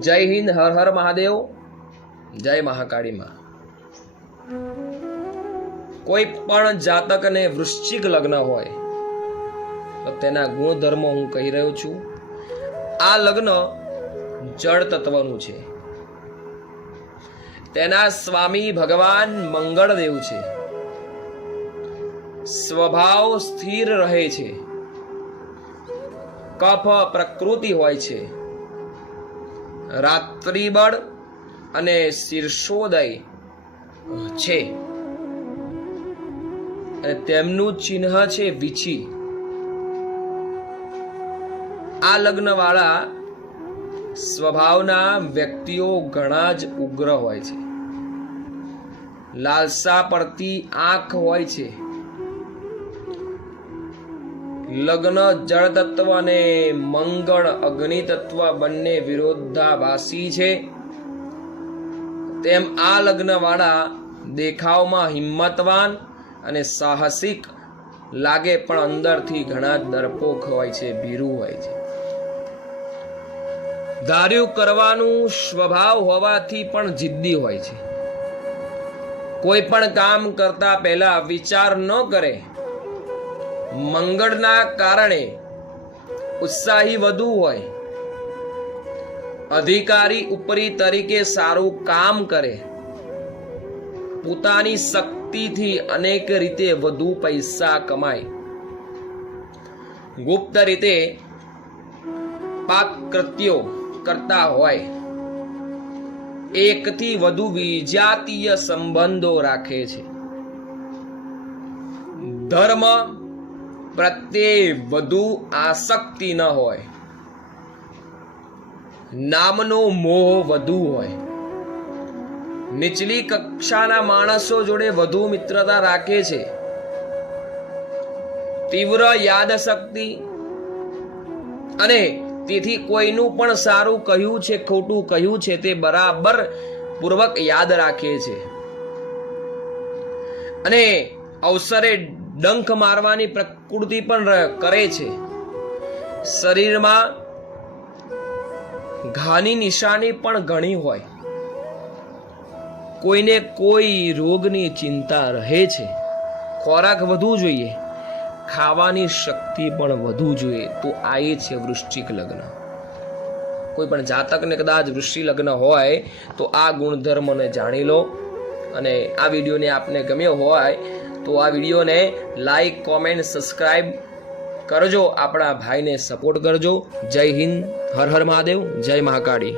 જય હિન્દ, હર હર મહાદેવ, જય મહાકાળી માં। કોઈ પણ જાતકને વૃશ્ચિક લગ્ન હોય તો તેના ગુણધર્મો હું કહી રહ્યો છું। આ લગ્ન જળ તત્વનું છે। તેના સ્વામી ભગવાન મંગળદેવ છે। સ્વભાવ સ્થિર રહે છે। કફ પ્રકૃતિ હોય છે। રાત્રિબળ અને શીર્ષોદય છે અને તેમનું ચિહ્ન છે વીછી। આ લગ્ન વાળા સ્વભાવના વ્યક્તિઓ ઘણા જ ઉગ્ર હોય છે। લાલસા પડતી આંખ હોય છે। લગ્ન જળ તત્વ અને મંગળ અગ્નિ તત્વ બંને વિરોધાભાસી છે। તેમ આ લગ્ન વાળા દેખાવમાં હિંમતવાન અને સાહસિક લાગે પણ અંદરથી ઘણા ડરપોક હોય છે, ભીરુ હોય છે। ધાર્યું કરવાનું સ્વભાવ હોવાથી પણ જિદ્દી હોય છે। કોઈ પણ કામ કરતા પહેલા વિચાર ન કરે। મંગળના કારણે ઉત્સાહી વધુ હોય। અધિકારી ઉપરી તરીકે સારું કામ કરે। પોતાની શક્તિથી અનેક રીતે વધુ પૈસા કમાય। ગુપ્ત રીતે પાપ કૃત્યો કરતા હોય। એકથી વધુ વિજાતીય સંબંધો રાખે છે। ધર્મ પ્રત્યે વધુ આસક્તિ ન હોય। નામનો મોહ વધુ હોય। નીચલી કક્ષાના માણસો જોડે વધુ મિત્રતા રાખે છે। તીવ્ર યાદશક્તિ અને તેથી કોઈનું પણ સારું કહ્યું છે, ખોટું કહ્યું છે તે બરાબર પૂર્વક યાદ રાખે છે અને અવસરે ડંખ મારવાની પ્રકૃતિ પણ કરે છે। શરીરમાં ઘાની નિશાની પણ ઘણી હોય। કોઈને કોઈ રોગની ચિંતા રહે છે। ખોરાક વધુ જોઈએ, ખાવાની શક્તિ પણ વધુ જોઈએ। તો આ એ છે વૃશ્ચિક લગ્ન। કોઈ પણ જાતકને કદાચ વૃશ્ચિક લગ્ન હોય તો આ ગુણધર્મને જાણી લો। અને આ વિડીયોને આપને ગમ્યો હોય તો આ વિડીયોને લાઈક, કોમેન્ટ, સબસ્ક્રાઈબ કરજો। આપણા ભાઈને સપોર્ટ કરજો। જય હિન્દ, હર હર મહાદેવ, જય મહાકાળી।